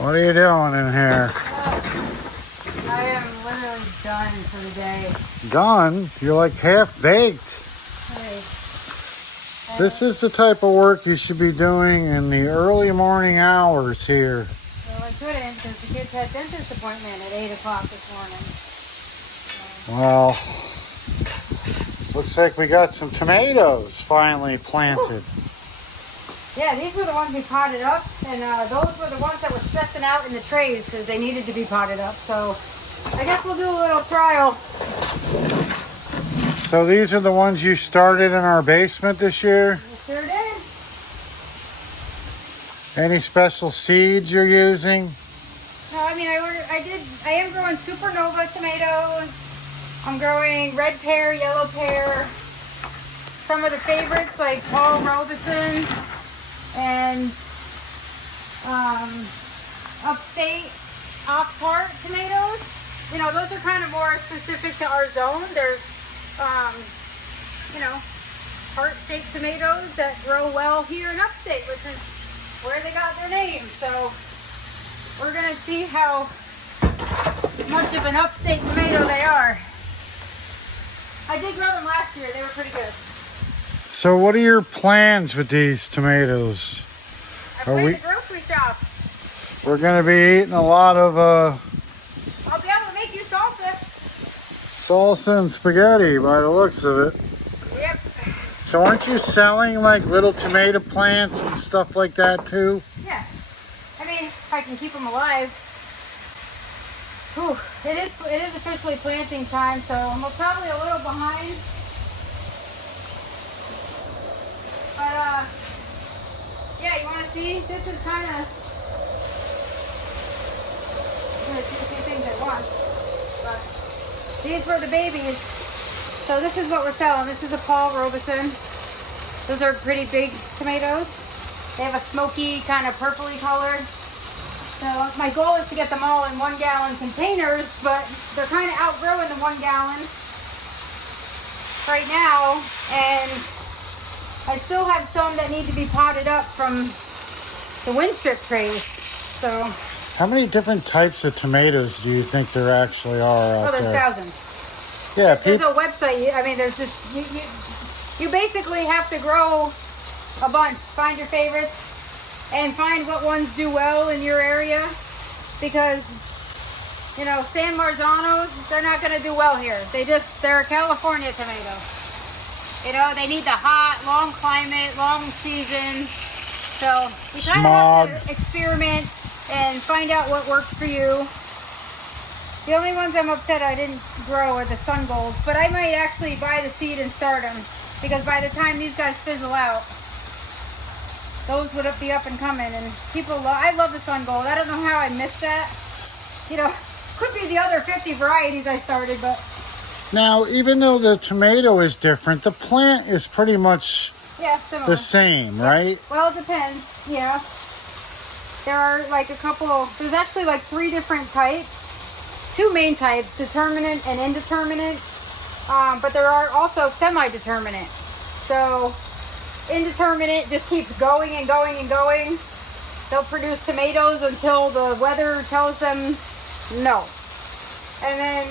What are you doing in here? I am literally done for the day. Done? You're like half baked. Hey. This is the type of work you should be doing in the early morning hours here. Well, I couldn't because the kids had dentist appointment at 8 o'clock this morning. Well, looks like we got some tomatoes finally planted. Yeah, these were the ones we potted up, and those were the ones that were stressing out in the trays because they needed to be potted up. So I guess we'll do a little trial. So these are the ones you started in our basement this year? We sure did. Any special seeds you're using? No, I mean, I am growing supernova tomatoes. I'm growing red pear, yellow pear. Some of the favorites like Paul Robeson and upstate Oxheart tomatoes. You know, those are kind of more specific to our zone. They're, you know, heart-shaped tomatoes that grow well here in upstate, which is where they got their name. So we're gonna see how much of an upstate tomato they are. I did grow them last year. They were pretty good. So what are your plans with these tomatoes? I played the grocery shop. We're going to be eating a lot of I'll be able to make you salsa. salsa and spaghetti by the looks of it. Yep. So aren't you selling like little tomato plants and stuff like that too? Yeah. I mean, if I can keep them alive. Whew. It is officially planting time, so I'm probably a little behind. But yeah, you want to see? This is kind of. I'm going to do a few things at once. But these were the babies. So this is what we're selling. This is a Paul Robeson. Those are pretty big tomatoes. They have a smoky, kind of purpley color. So my goal is to get them all in 1 gallon containers, but they're kind of outgrowing the 1 gallon right now. And I still have some that need to be potted up from the Winstrip trays. So How many different types of tomatoes do you think there actually are out there's there? thousands. Yeah, There's a website. I mean, there's just you basically have to grow a bunch. Find your favorites and find what ones do well in your area, because you know San Marzanos, they're not going to do well here. They're a California tomato. You know, they need the hot, long climate, long season. So you kind of have to experiment and find out what works for you. The only ones I'm upset I didn't grow are the sun golds, but I might actually buy the seed and start them, because by the time these guys fizzle out, those would be up and coming. And I love the sun gold. I don't know how I missed that. You know, could be the other 50 varieties I started, but. Now, even though the tomato is different, the plant is pretty much the same, right? Well, it depends, yeah. There are like there's actually like 3 different types. 2 main types, determinate and indeterminate. But there are also semi-determinate. So indeterminate just keeps going and going and going. They'll produce tomatoes until the weather tells them no. And then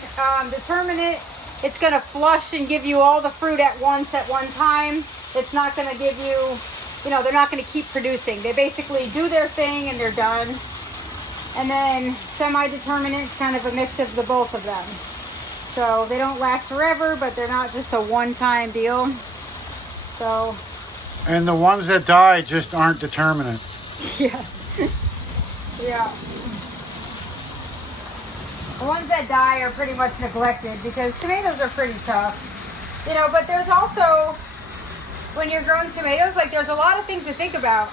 determinate, it's going to flush and give you all the fruit at once at one time. It's not going to give you, you know, they're not going to keep producing. They basically do their thing and they're done. And then semi-determinate is kind of a mix of the both of them. So they don't last forever, but they're not just a one-time deal. So. And the ones that die just aren't determinate. Yeah. Yeah. The ones that die are pretty much neglected because tomatoes are pretty tough. You know, but there's also, when you're growing tomatoes, like there's a lot of things to think about.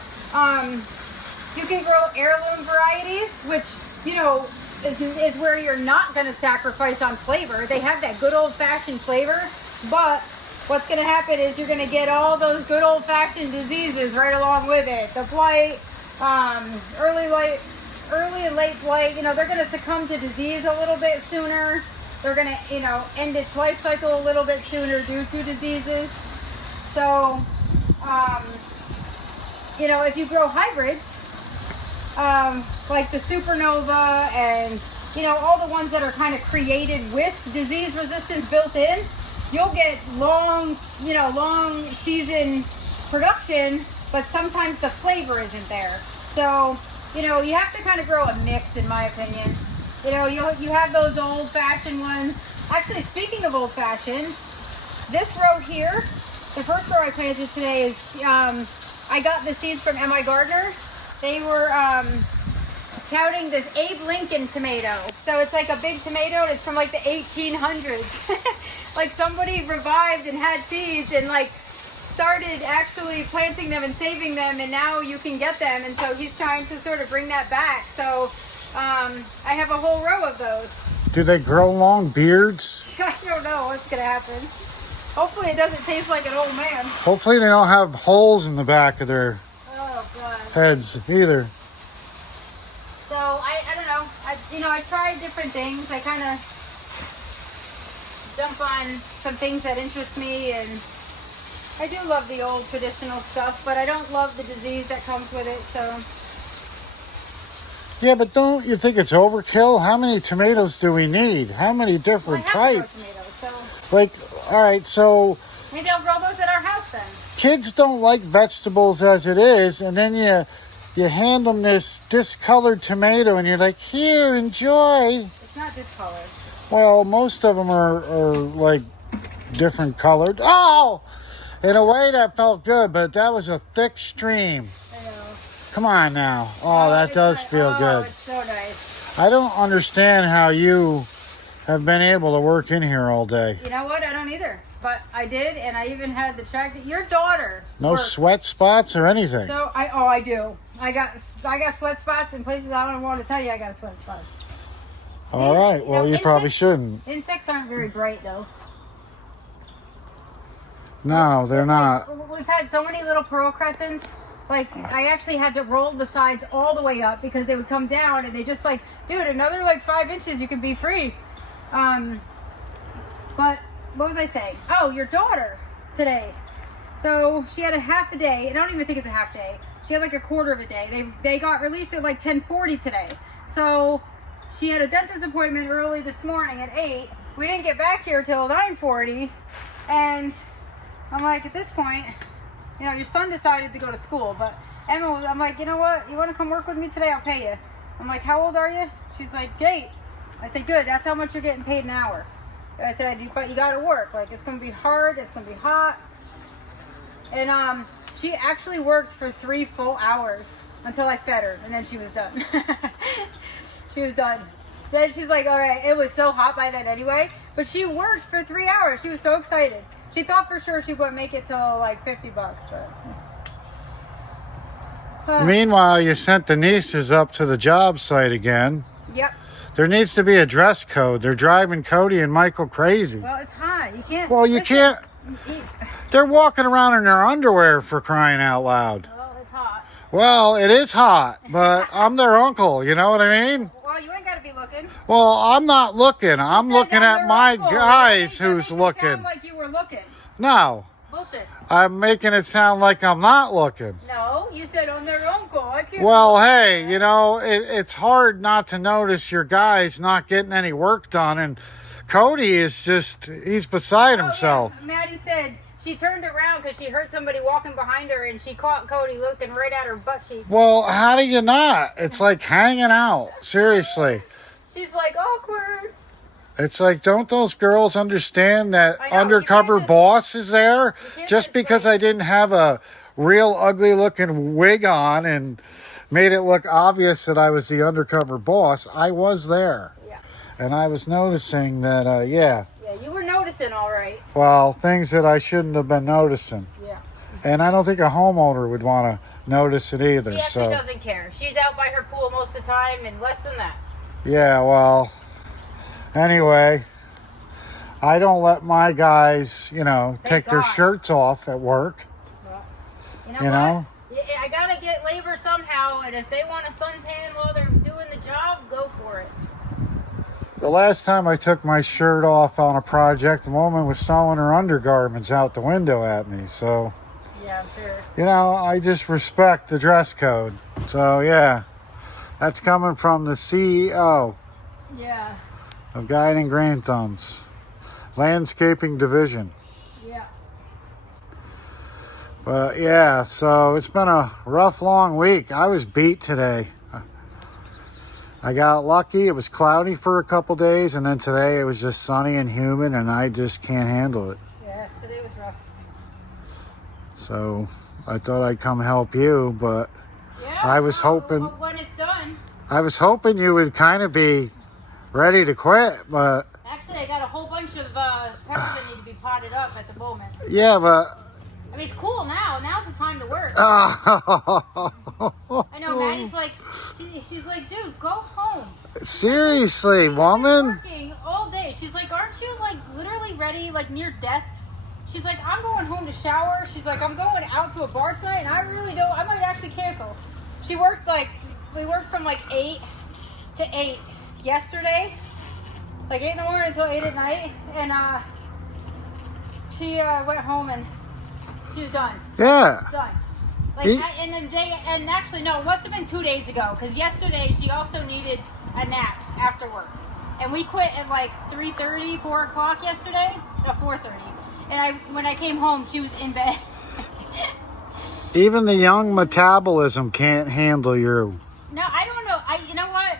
You can grow heirloom varieties, which, you know, is where you're not going to sacrifice on flavor. They have that good old-fashioned flavor, but what's going to happen is you're going to get all those good old-fashioned diseases right along with it. The blight, early and late blight, you know, they're going to succumb to disease a little bit sooner. They're going to, you know, end its life cycle a little bit sooner due to diseases. So, you know, if you grow hybrids, like the supernova and, you know, all the ones that are kind of created with disease resistance built in, you'll get long, you know, long season production, but sometimes the flavor isn't there. So, you know, you have to kind of grow a mix, in my opinion. You know, you have those old-fashioned ones. Actually, speaking of old-fashioned, this row here, the first row I planted today is, I got the seeds from M.I. Gardner. They were touting this Abe Lincoln tomato. So it's like a big tomato, and it's from like the 1800s. Like somebody revived and had seeds and like started actually planting them and saving them, and now you can get them. And so he's trying to sort of bring that back. So I have a whole row of those. Do they grow long beards? I don't know what's going to happen. Hopefully it doesn't taste like an old man. Hopefully they don't have holes in the back of their God. heads either. So I don't know. I tried different things. I kind of jump on some things that interest me, and I do love the old traditional stuff, but I don't love the disease that comes with it. So yeah, but don't you think it's overkill? How many tomatoes do we need? How many different types? Tomatoes, so like, all right, so maybe I'll grow those at our house then. Kids don't like vegetables as it is, and then you hand them this discolored tomato, and you're like, here, enjoy. It's not discolored. Well, most of them are like different colored. Oh, in a way that felt good, but that was a thick stream. I know. Come on now. Oh, that does feel good. It's so nice. I don't understand how you have been able to work in here all day. You know what? I don't either. But I did, and I even had the track. Your daughter. No worked. sweat spots or anything. So I do. I got sweat spots in places I don't want to tell you I got sweat spots. All right. Well, you probably shouldn't. Insects aren't very bright though. No, they're not. We've had so many little pearl crescents. Like, I actually had to roll the sides all the way up because they would come down, and they just like, dude, another like 5 inches, you can be free. But what was I saying? Oh, your daughter today. So she had a half a day, and I don't even think it's a half day. She had like a quarter of a day. They got released at like 10:40 today. So she had a dentist appointment early this morning at 8. We didn't get back here till 9:40, and I'm like, at this point, you know, your son decided to go to school, but Emma, I'm like, you know what? You want to come work with me today? I'll pay you. I'm like, how old are you? She's like, 8. I said, good. That's how much you're getting paid an hour. I said, but you got to work. Like, it's going to be hard. It's going to be hot. And she actually worked for 3 full hours until I fed her, and then she was done. She was done. Then she's like, all right, it was so hot by then anyway. But she worked for 3 hours. She was so excited. She thought for sure she would make it till like $50, but... Meanwhile, you sent the nieces up to the job site again. Yep. There needs to be a dress code. They're driving Cody and Michael crazy. Well, it's hot. You can't... Well, you can't... They're walking around in their underwear, for crying out loud. Well, it's hot. Well, it is hot, but I'm their uncle, you know what I mean? Well, you ain't got to be looking. Well, I'm not looking. I'm looking at my uncle. guys That who's makes it looking. sound like you were looking. No. Bullshit. I'm making it sound like I'm not looking. No, you said I'm their uncle. I can't. Well, hey, you know, it's hard not to notice your guys not getting any work done, and Cody is he's beside himself. Yeah. Maddie said she turned around because she heard somebody walking behind her, and she caught Cody looking right at her butt cheeks. Well, how do you not? It's like hanging out. Seriously. She's like, awkward. It's like, don't those girls understand that I know, undercover boss is there? Just because I didn't have a real ugly looking wig on and made it look obvious that I was the undercover boss, I was there. Yeah. And I was noticing that, Yeah, you were noticing all right. well, things that I shouldn't have been noticing. Yeah. And I don't think a homeowner would want to notice it either. She actually doesn't care. She's out by her pool most of the time and less than that. Yeah, well, anyway, I don't let my guys, take their shirts off at work. Well, you know? I gotta get labor somehow, and if they want a suntan while they're doing the job, go for it. The last time I took my shirt off on a project, the woman was throwing her undergarments out the window at me. So, yeah, I'm sure. I just respect the dress code. So, yeah. That's coming from the CEO Yeah. of Guiding Green Thumbs. Landscaping Division. Yeah. But yeah, so it's been a rough, long week. I was beat today. I got lucky. It was cloudy for a couple days, and then today it was just sunny and humid, and I just can't handle it. Yeah, today was rough. So I thought I'd come help you, but Yeah. I was hoping when it's done. I was hoping you would kind of be ready to quit, but Actually, I got a whole bunch of peppers that need to be potted up at the moment. yeah, but I mean, it's cool now. Now's the time to work. oh, I know, Maddie's like, she's like, dude, go home. seriously, You've been woman. working all day. She's like, aren't you like literally ready, like near death? She's like, I'm going home to shower. She's like, I'm going out to a bar tonight, and I really don't. I might actually cancel. We worked from like 8 to 8 yesterday, like 8 in the morning until 8 at night, and she went home and she was done. Yeah. Done. Like, He- and actually, no, it must have been 2 days ago, because yesterday she also needed a nap after work. And we quit at like 3:30, 4 o'clock yesterday, no, 4:30. And when I came home, she was in bed. Even the young metabolism can't handle you. No, I don't know. You know what?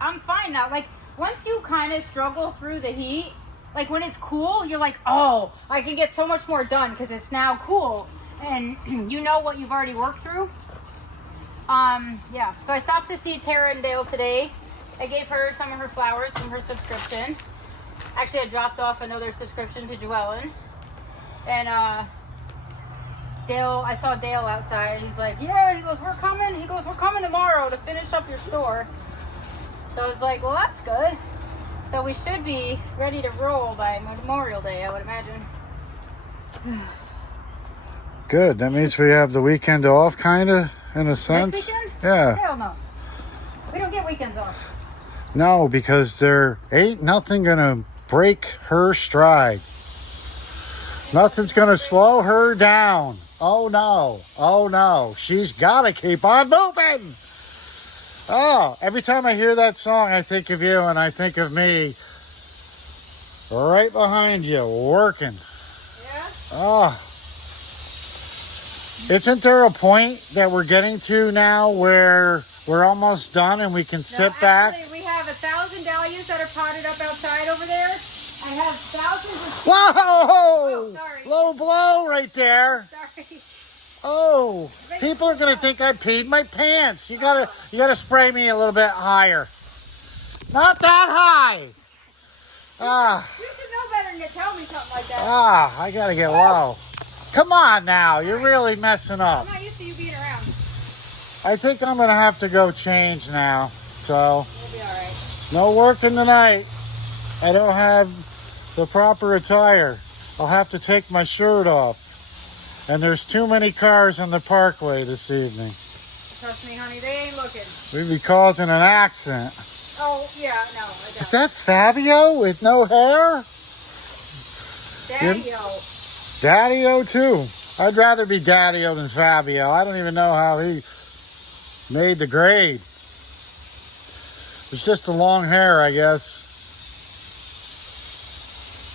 I'm fine now. Like, once you kind of struggle through the heat, like when it's cool, you're like, oh, I can get so much more done because it's now cool. And you know what you've already worked through. Yeah. So I stopped to see Tara and Dale today. I gave her some of her flowers from her subscription. Actually, I dropped off another subscription to Joellen. And Dale, I saw Dale outside. He's like, yeah, he goes, we're coming. He goes, we're coming tomorrow to finish up your store. So I was like, well, that's good. So we should be ready to roll by Memorial Day, I would imagine. Good. That means we have the weekend off, kind of, in a sense. This weekend? Yeah. Hell no. We don't get weekends off. No, because there ain't nothing gonna break her stride. Nothing's gonna slow her down. Oh no. Oh no. She's gotta keep on moving. Oh, every time I hear that song, I think of you and I think of me right behind you, working. Yeah? Oh. Isn't there a point that we're getting to now where we're almost done and we can sit back? Actually, we have 1,000 dahlias that are potted up outside over there. I have thousands of... Whoa! Oh, sorry. Low blow right there. Sorry. Oh, people are gonna think I peed my pants. You gotta spray me a little bit higher. Not that high. Ah, You should know better than to tell me something like that. I gotta get low. Come on now, you're really messing up. I'm not used to you being around. I think I'm gonna have to go change now. So, We'll be alright. no working tonight. I don't have the proper attire. I'll have to take my shirt off. And there's too many cars on the parkway this evening. Trust me, honey, they ain't looking. We'd be causing an accident. Oh, yeah, no, I don't. Is that Fabio with no hair? Daddy-o. Daddy-o too. I'd rather be Daddy-o than Fabio. I don't even know how he made the grade. It's just the long hair, I guess.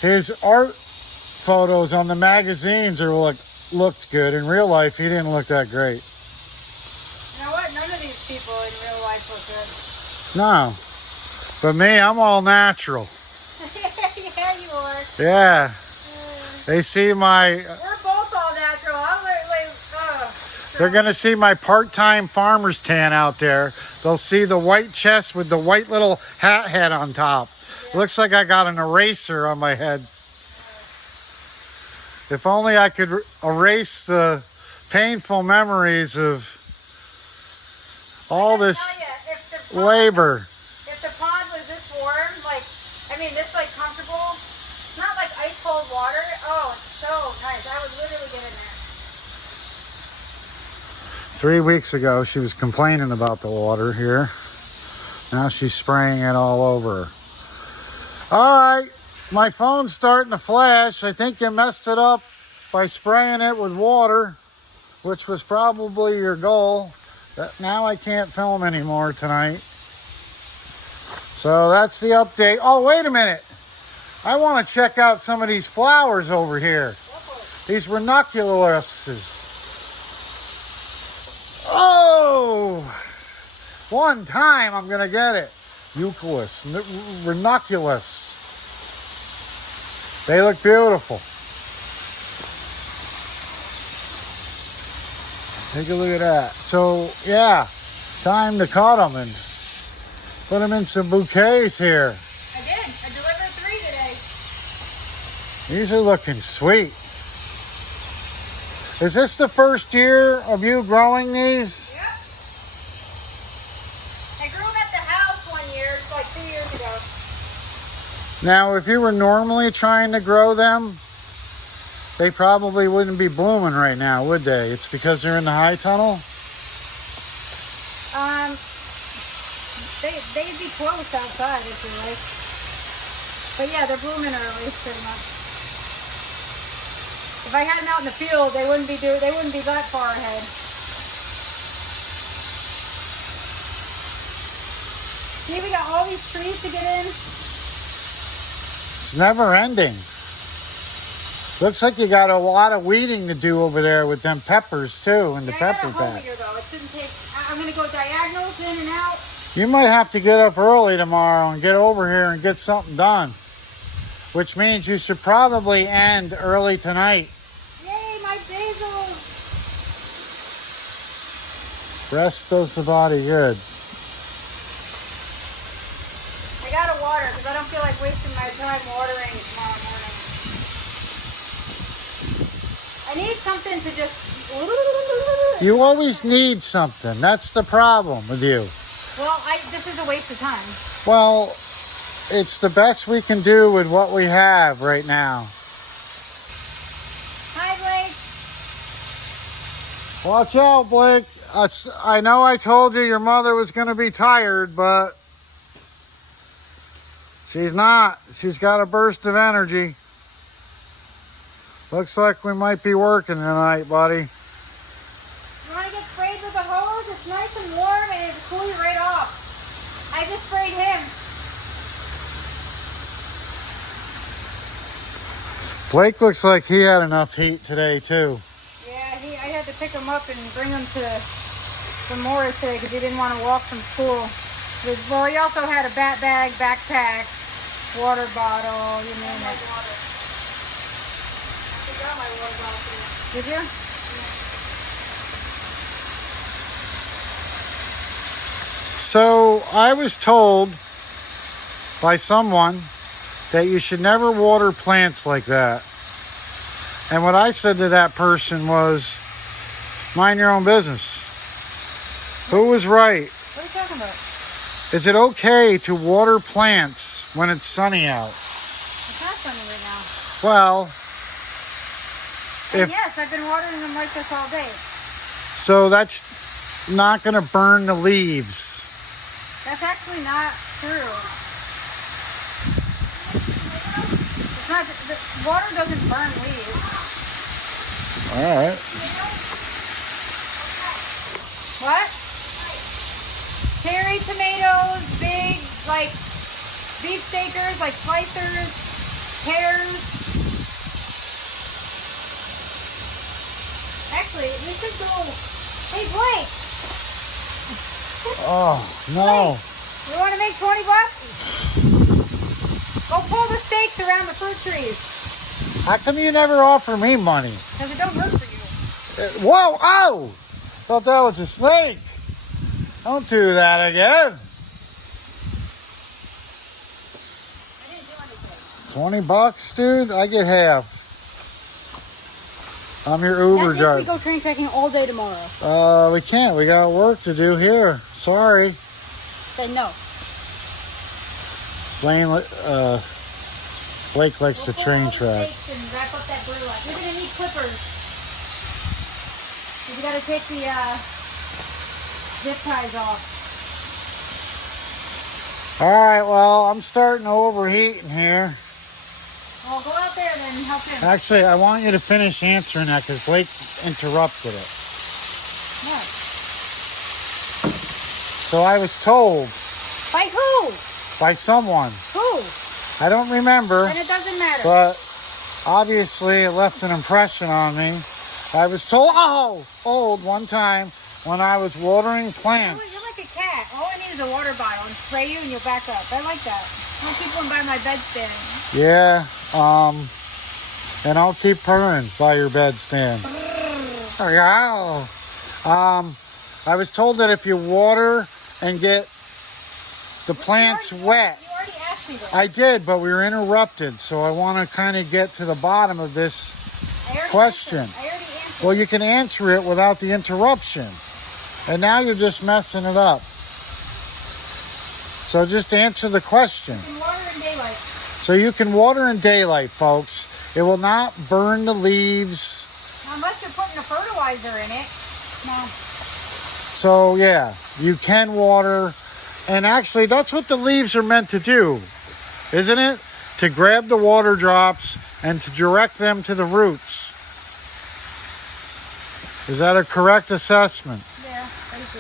His art photos on the magazines looked good. In real life, he didn't look that great. You know what? None of these people in real life look good. No. But me, I'm all natural. Yeah, you are. Yeah. They see my... We're both all natural. They're going to see my part-time farmer's tan out there. They'll see the white chest with the white little hat head on top. Yeah. Looks like I got an eraser on my head. If only I could erase the painful memories of all this labor. If the pond was this warm, this comfortable, not like ice cold water. Oh, it's so nice. I would literally get in there. 3 weeks ago, she was complaining about the water here. Now she's spraying it all over her. All right, my phone's starting to flash. I think you messed it up by spraying it with water, which was probably your goal. Now I can't film anymore tonight. So that's the update. Oh, wait a minute. I want to check out some of these flowers over here. These ranunculus. Oh! One time I'm going to get it. Eucalyptus, ranunculus. They look beautiful. Take a look at that. So, yeah, time to cut them and put them in some bouquets here. I did. I delivered 3 today. These are looking sweet. Is this the first year of you growing these? Yep. I grew them at the house one year, like 2 years ago. Now, if you were normally trying to grow them, they probably wouldn't be blooming right now, would they? It's because they're in the high tunnel? They'd be close outside if you like. But yeah, they're blooming early, pretty much. If I had them out in the field, they wouldn't be that far ahead. See, we got all these trees to get in. It's never ending. Looks like you got a lot of weeding to do over there with them peppers too, and the pepper I got a hole patch. here though. It shouldn't take. I'm gonna go diagonals in and out. You might have to get up early tomorrow and get over here and get something done. Which means you should probably end early tonight. Yay, my basils! Rest does the body good. I gotta water because I don't feel like wasting my time watering tomorrow morning. I need something to just... You always need something. That's the problem with you. Well, this is a waste of time. Well, it's the best we can do with what we have right now. Hi, Blake. Watch out, Blake. I know I told you your mother was going to be tired, but she's not. She's got a burst of energy. Looks like we might be working tonight, buddy. You want to get sprayed with a hose? It's nice and warm and it'll cool you right off. I just sprayed him. Blake looks like he had enough heat today, too. Yeah, I had to pick him up and bring him to Morris today because he didn't want to walk from school. Well, he also had a bat bag, backpack, water bottle, you name it. I got my water bottle. Did you? So I was told by someone that you should never water plants like that. And what I said to that person was, mind your own business. Who was right? What are you talking about? Is it okay to water plants when it's sunny out? It's not sunny right now. Well, And yes, I've been watering them like this all day. So that's not going to burn the leaves. That's actually not true. It's not. The water doesn't burn leaves. All right. What? Cherry tomatoes, big, like, beefsteakers, like slicers, pears. Actually, we should go. Hey, Blake. Oh, no. Blake, you want to make $20? Go pull the stakes around the fruit trees. How come you never offer me money? Because it don't work for you. Whoa, ow! Thought that was a snake. Don't do that again. I didn't do anything. $20, dude? I get half. I'm your Uber That's if driver. we go train trekking all day tomorrow. We can't. We got work to do here. Sorry. Then no. Blake likes the train track. And wrap up that burlap. You're gonna need clippers. You gotta take the zip ties off. All right, well, I'm starting to overheat in here. Well, go out there then and help him. Actually, I want you to finish answering that because Blake interrupted it. What? So I was told By who? by someone. Who? I don't remember, And it doesn't matter. but obviously it left an impression on me. I was told one time when I was watering plants. You're like a cat. All I need is a water bottle and spray you and you'll back up. I like that. I'll keep one by my bedstand. Yeah, and I'll keep purring by your bedstand. Oh, yeah. I was told that if you water and get the plants wet. You already asked me that. I did, but we were interrupted, so I want to kind of get to the bottom of this question. I already answered. Well, you can answer it without the interruption. And now you're just messing it up. So just answer the question. You can water in daylight. So you can water in daylight, folks. It will not burn the leaves. Unless you're putting a fertilizer in it. No. So yeah, you can water. And actually, that's what the leaves are meant to do, isn't it? To grab the water drops and to direct them to the roots. Is that a correct assessment? Yeah, thank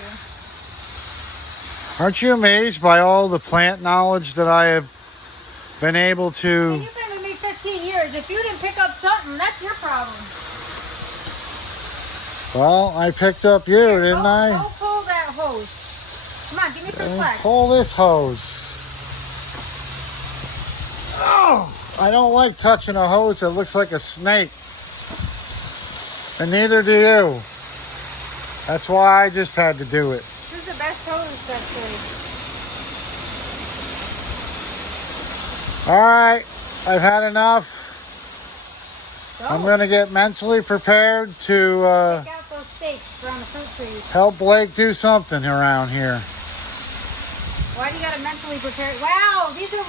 you. Aren't you amazed by all the plant knowledge that I have been able to... You've been with me 15 years. If you didn't pick up something, that's your problem. Well, I picked up you, didn't I? Go pull that hose. Come on, give me some slack. Pull this hose. Oh, I don't like touching a hose that looks like a snake. And neither do you. That's why I just had to do it. This is the best hose, actually. All right, I've had enough. I'm going to get mentally prepared to Take out those stakes around the fruit trees. help Blake do something around here. Why do you got to mentally prepare? Wow, these are,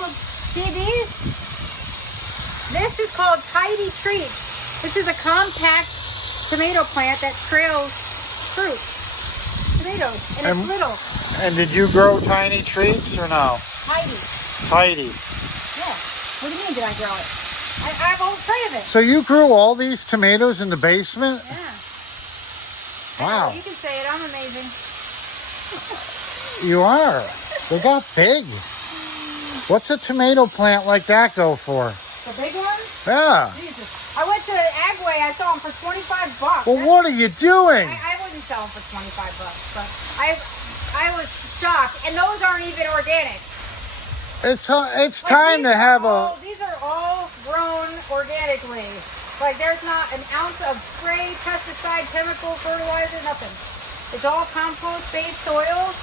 see these? This is called Tidy Treats. This is a compact tomato plant that trails fruit. Tomatoes, and it's little. And did you grow tiny treats or no? Tidy. Tidy. Yeah. What do you mean did I grow it? I have a whole tray of it. So you grew all these tomatoes in the basement? Yeah. Wow. You can say it. I'm amazing. You are. They got big. What's a tomato plant like that go for? The big ones? Yeah. Jesus. I went to Agway. I saw them for $25. Well, what are you doing? I wouldn't sell them for $25, but I was shocked. And those aren't even organic. It's Like, time to have These are all grown organically. Like there's not an ounce of spray, pesticide, chemical, fertilizer, nothing. It's all compost-based soil.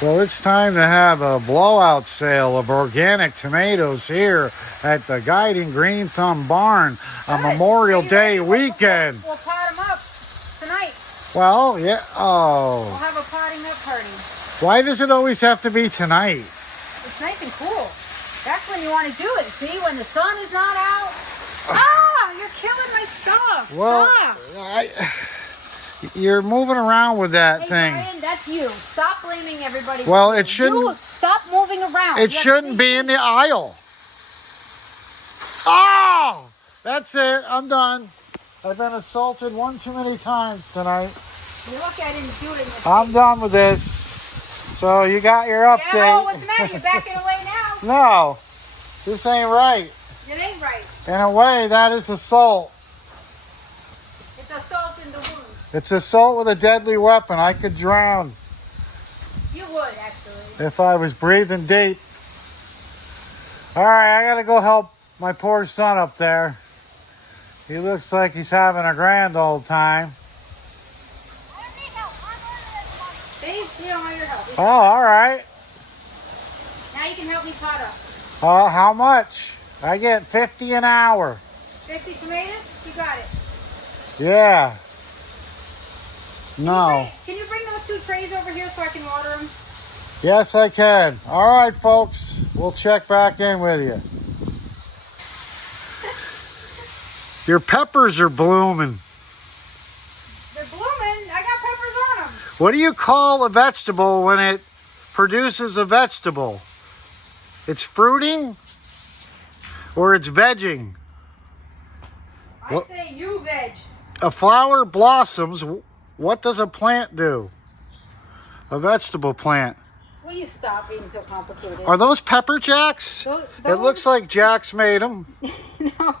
Well, it's time to have a blowout sale of organic tomatoes here at the Guiding Green Thumb Barn on Memorial Day weekend. We'll pot them up tonight. Well, yeah. We'll Oh, have a potting up party. why does it always have to be tonight? It's nice and cool. That's when you want to do it. See, when the sun is not out. Ah, you're killing my stuff. Well, Stop. you're moving around with that Hey, thing. Brian, that's you. Stop blaming everybody. Well, but it shouldn't- You stop moving around. It shouldn't be in the aisle. Oh, that's it. I'm done. I've been assaulted one too many times tonight. You're lucky I didn't do it in the I'm done with this. So you got your update. Yeah, oh, what's the matter? You're backing away now. No, this ain't right. It ain't right. In a way, that is assault. It's assault in the wound. It's assault with a deadly weapon. I could drown You would, actually. if I was breathing deep. All right, I gotta go help my poor son up there. He looks like he's having a grand old time. I don't need help. See? You don't want your help. Oh, all right. Now you can help me pot up. How much? I get 50 an hour. 50 tomatoes? You got it. Yeah. No. Can you bring those 2 trays over here so I can water them? Yes, I can. All right, folks. We'll check back in with you. Your peppers are blooming. They're blooming. I got peppers on them. What do you call a vegetable when it produces a vegetable? It's fruiting or it's vegging? I say you veg. A flower blossoms. What does a plant do? A vegetable plant. Will you stop being so complicated? Are those pepper jacks? It looks like Jack's made them. No,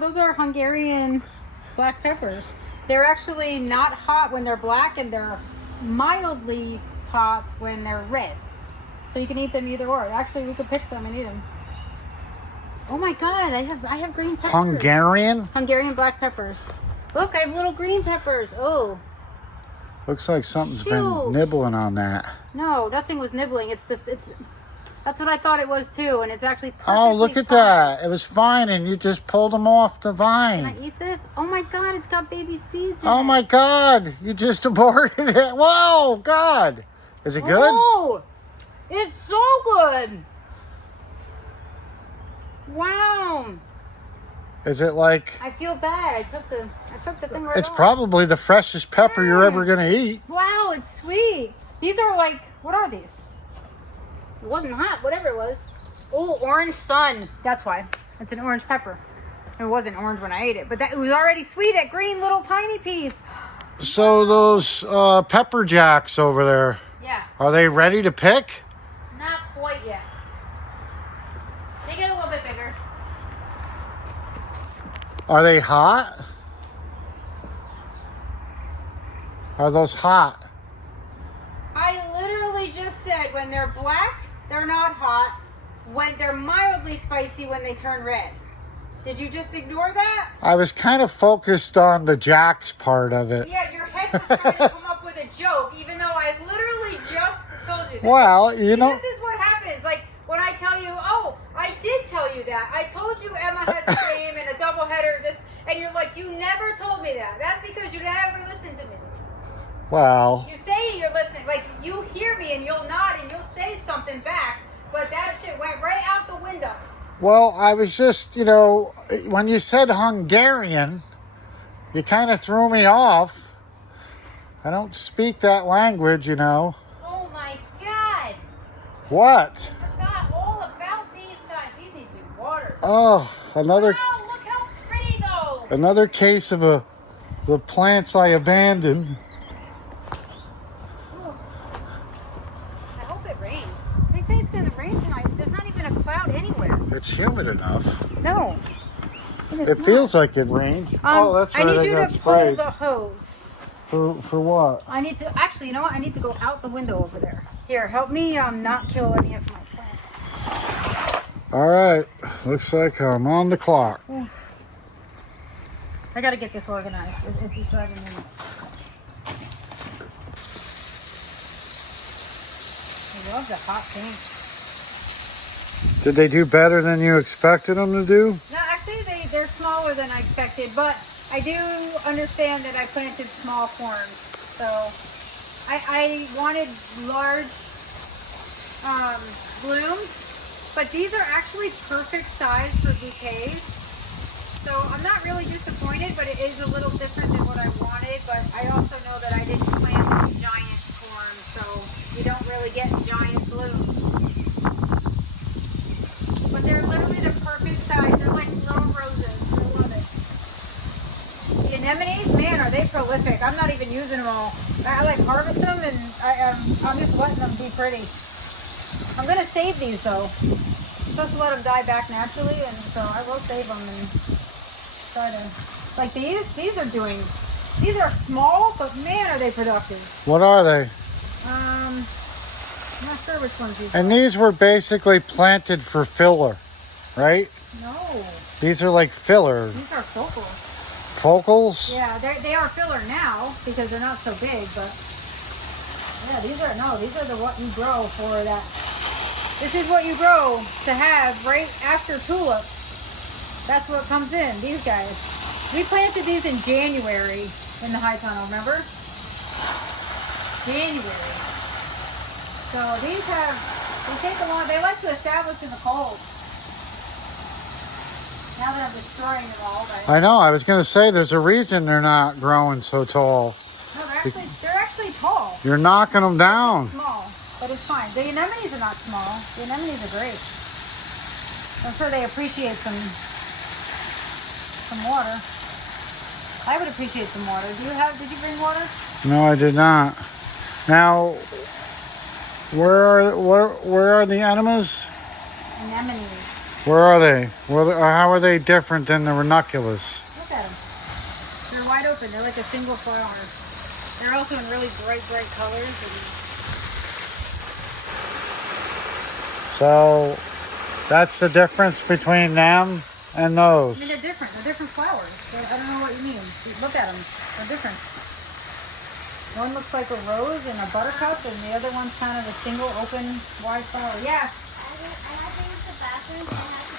those are Hungarian black peppers. They're actually not hot when they're black, and they're mildly hot when they're red. So you can eat them either or. Actually, we could pick some and eat them. Oh my God, I have green peppers. Hungarian black peppers. Look, I have little green peppers. Oh. Looks like something's been nibbling on that. No, nothing was nibbling. That's what I thought it was too, and it's actually perfectly Oh, look at fine. that. It was fine, and you just pulled them off the vine. Can I eat this? Oh my God, it's got baby seeds in it. Oh my God, you just aborted it. Whoa, God. Is it good? Oh, it's so good. Wow. Is it like... I feel bad. I took the thing right It's off. probably the freshest pepper you're ever going to eat. Wow, it's sweet. These are like, what are these? It wasn't hot, whatever it was. Oh, orange sun. That's why. It's an orange pepper. It wasn't orange when I ate it, but it was already sweet at green, little tiny piece. So those pepper jacks over there, Yeah, are they ready to pick? not quite yet. They get a little bit bigger. Are they hot? Are those hot? I literally just said when they're black, they're not hot. When they're mildly spicy when they turn red. Did you just ignore that? I was kind of focused on the jacks part of it. Yeah, your head was trying to come up with a joke, even though I literally just told you this. Well, you know... This is what happens. Like, when I tell you, oh, I did tell you that. I told you Emma has a game and a doubleheader, and you're like, you never told me that. That's because you never listened to me. Well... You say you're listening, like, you hear me and you'll nod and you'll say something back, but that shit went right out the window. Well, I was just, you know, when you said Hungarian, you kind of threw me off. I don't speak that language, you know. Oh my God. What? I forgot all about these guys. These need to be watered. Oh, another Wow, look how pretty though. another case of the plants I abandoned. Ooh. I hope it rains. They say it's going to rain tonight. There's not even a cloud anywhere. It's humid enough. No. It feels like it rained. Oh, that's right. I need you got to pull sprayed. the hose. For what? I need to, actually, you know what? I need to go out the window over there. Here, help me not kill any of my plants. All right. Looks like I'm on the clock. Oof. I got to get this organized. It's driving me nuts. I love the hot pink. Did they do better than you expected them to do? No, actually, they're smaller than I expected, but I do understand that I planted small forms. So I wanted large blooms, but these are actually perfect size for bouquets. So I'm not really disappointed, but it is a little different than what I wanted. But I also know that I didn't plant giant forms, so you don't really get giant blooms. But they're literally the perfect size. They're like little roses. I love it. The anemones, man, are they prolific. I'm not even using them all. I like harvest them and I'm just letting them be pretty. I'm going to save these though. I'm supposed to let them die back naturally, and so I will save them and try to, like these are small, but man, are they productive. What are they? I'm not sure which ones these And are. these were basically planted for filler, right? No, These are like filler. these are focals. Focals? Yeah, they are filler now because they're not so big, but yeah, these are the what you grow for that. This is what you grow to have right after tulips. That's what comes in, these guys. We planted these in January in the high tunnel, remember? January. So they take a long, they like to establish in the cold. Now that I'm destroying them all, but I know. I was going to say there's a reason they're not growing so tall. no, they're actually tall. You're knocking them down. Small, but it's fine. The anemones are not small. The anemones are great. I'm sure they appreciate some water. I would appreciate some water. Did you bring water? No, I did not. Now, where are the enemas? Anemones. Where are they? How are they different than the ranunculus? Look at them. They're wide open. They're like a single flower. They're also in really bright colors. So that's the difference between them and those. I mean, they're different. They're different flowers. I don't know what you mean. Look at them. They're different. One looks like a rose and a buttercup, and the other one's kind of a single open wide flower. Yeah. I have to use the bathroom and I have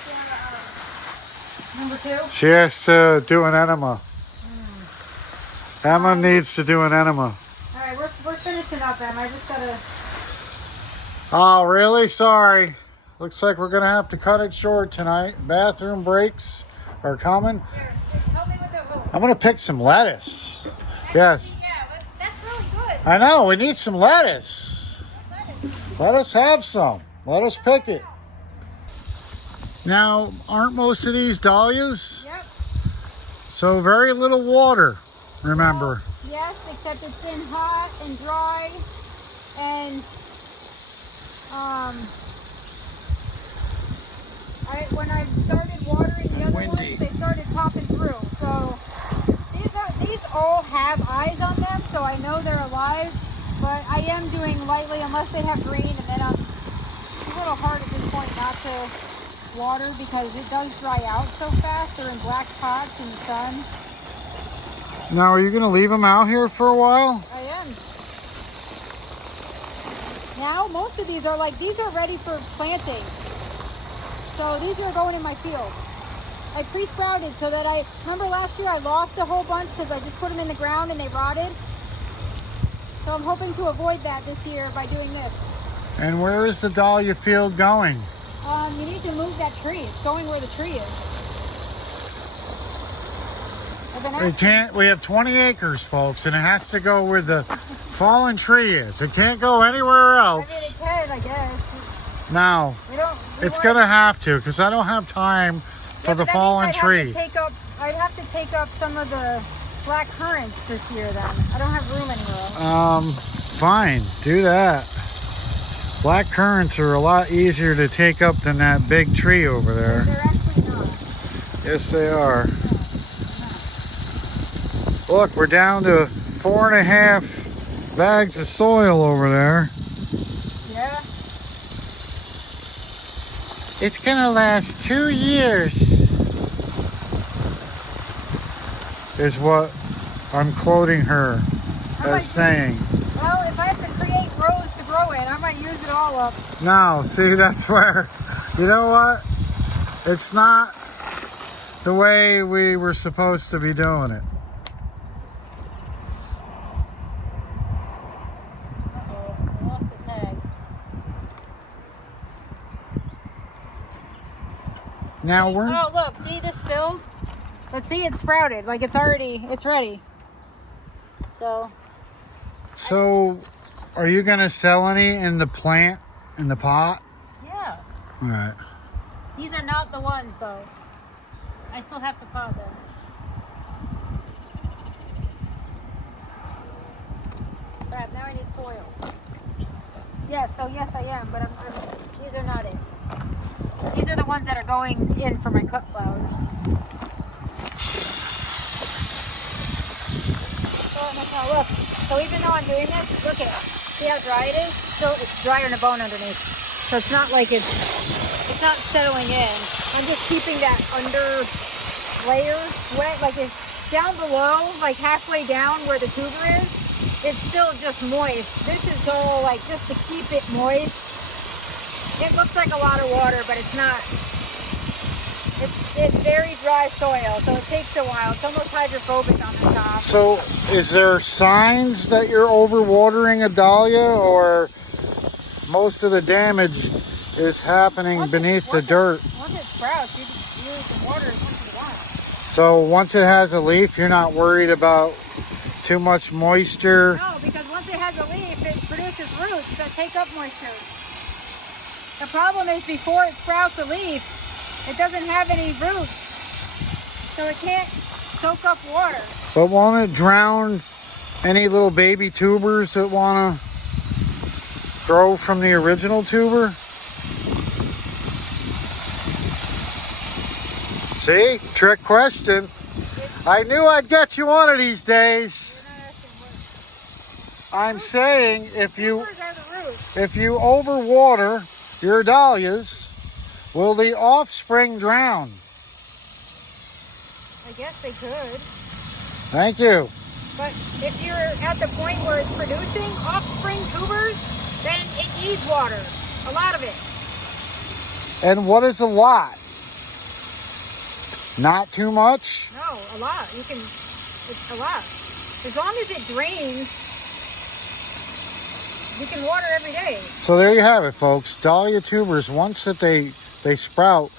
to Number 2? She has to do an enema. Emma needs to do an enema. Alright, we're finishing up, Em. I just gotta... Oh, really? Sorry. Looks like we're going to have to cut it short tonight. Bathroom breaks are coming. Here, help me with the... Oh. I'm going to pick some lettuce. Yes. Yeah, but that's really good. I know. We need some lettuce. Let us have some. Let us pick it. Now, aren't most of these dahlias? Yep. So very little water, remember. Yes, except it's been hot and dry, and when I started watering the other ones, they started popping through. So these all have eyes on them, so I know they're alive. But I am doing lightly unless they have green, and then it's a little hard at this point not to water because it does dry out so fast. They're in black pots in the sun. Now, are you going to leave them out here for a while? I am. Now, most of these are ready for planting. So these are going in my field. I pre-sprouted so that remember last year I lost a whole bunch because I just put them in the ground and they rotted. So I'm hoping to avoid that this year by doing this. And where is the dahlia field going? You need to move that tree. It's going where the tree is. We have 20 acres, folks, and it has to go where the fallen tree is. It can't go anywhere else. I mean, it can, I guess. No, it's going to have to, because I don't have time for the fallen tree. I'd have to take up some of the black currants this year then. I don't have room anywhere. Fine, do that. Black currants are a lot easier to take up than that big tree over there. They're actually not. Yes, they are. Look, we're down to 4.5 bags of soil over there. Yeah. It's gonna last 2 years, is what I'm quoting her as saying. Well, if I have to create rows to grow in, I might use it all up. No, see, that's where, you know what? It's not the way we were supposed to be doing it. Now we're... Oh, look, see this filled? But see, it's sprouted. Like it's ready. So, are you going to sell any in the plant, in the pot? yeah. All right. These are not the ones, though. I still have to pot them. Crap, now I need soil. Yeah, so yes, I am, but these are not it. These are the ones that are going in for my cut flowers. Oh, look. So even though I'm doing this, look at it. See how dry it is? So it's drier than a bone underneath. So it's not like it's not settling in. I'm just keeping that under layer wet. Like it's down below, like halfway down where the tuber is, it's still just moist. This is all like just to keep it moist. It looks like a lot of water, but it's not. It's very dry soil, so it takes a while. It's almost hydrophobic on the top. So, is there signs that you're overwatering a dahlia, or most of the damage is happening beneath the dirt? Once it sprouts, you can water as much as you want. So, once it has a leaf, you're not worried about too much moisture? No, because once it has a leaf, it produces roots that take up moisture. The problem is before it sprouts a leaf, it doesn't have any roots, so it can't soak up water. But won't it drown any little baby tubers that want to grow from the original tuber? See? Trick question. I knew I'd get you one of these days. You're not asking what. I'm saying if you Tubers are the roots. if you overwater your dahlias, will the offspring drown? I guess they could. Thank you. But if you're at the point where it's producing offspring tubers, then it needs water. A lot of it. And what is a lot? Not too much? No, a lot. It's a lot. As long as it drains, you can water every day. So there you have it, folks. Dahlia tubers, once that they sprout,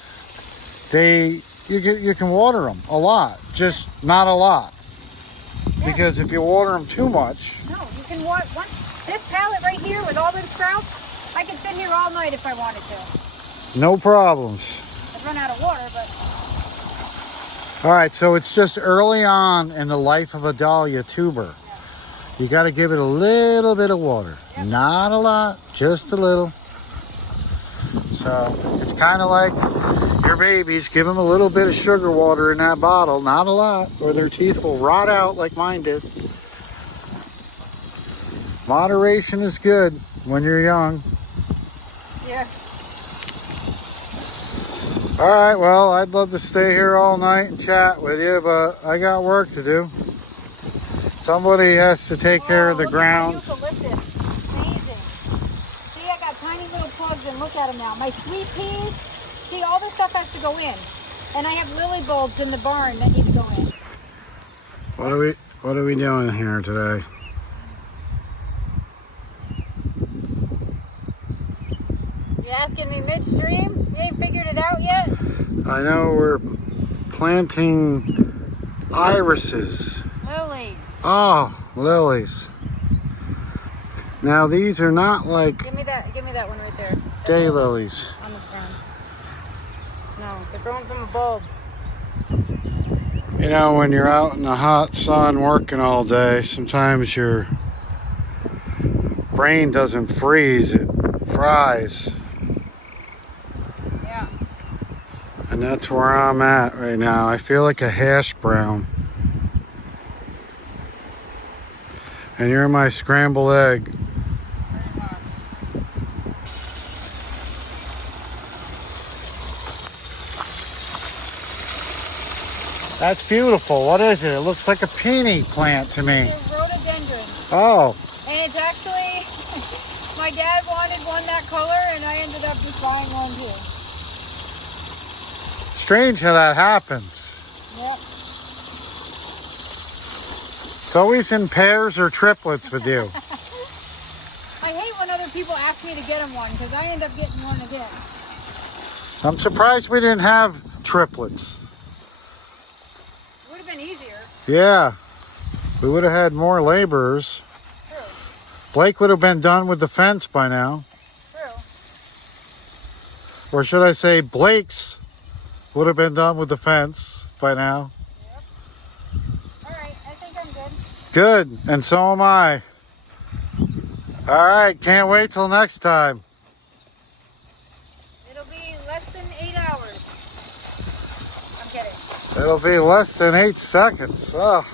you can water them a lot, just not a lot. Yeah. Because if you water them too much, No, you can water. This pallet right here with all them sprouts, I could sit here all night if I wanted to. no problems. I'd run out of water, but All right, so it's just early on in the life of a dahlia tuber. You got to give it a little bit of water. Yep. Not a lot, just a little. So it's kind of like your babies. Give them a little bit of sugar water in that bottle, not a lot, or their teeth will rot out like mine did. Moderation is good when you're young. yeah. All right, well, I'd love to stay here all night and chat with you, but I got work to do. Somebody has to take care of the Look at my grounds. eucalyptus. Amazing. See, I got tiny little plugs and look at them now. My sweet peas, see, all this stuff has to go in. And I have lily bulbs in the barn that need to go in. What are we doing here today? You asking me midstream? You ain't figured it out yet? I know we're planting irises. Lilies. Oh, lilies. Now these are not like Give me that one right there. day lilies. On the ground. No, they're growing from a bulb. You know, when you're out in the hot sun working all day, sometimes your brain doesn't freeze, it fries. Yeah. And that's where I'm at right now. I feel like a hash brown. And you're my scrambled egg. Pretty much. That's beautiful. What is it? It looks like a peony plant to me. They're rhododendron. Oh, And it's actually, my dad wanted one that color, and I ended up just buying one too. strange how that happens. Yep. It's always in pairs or triplets with you. I hate when other people ask me to get them one, because I end up getting one again. I'm surprised we didn't have triplets. It would have been easier. Yeah, we would have had more laborers. True. Blake would have been done with the fence by now. True. Or should I say Blake's would have been done with the fence by now. Yep. All right, I think I'm good. Good, and so am I. All right, can't wait till next time. It'll be less than 8 hours. I'm kidding. It'll be less than 8 seconds. Oh.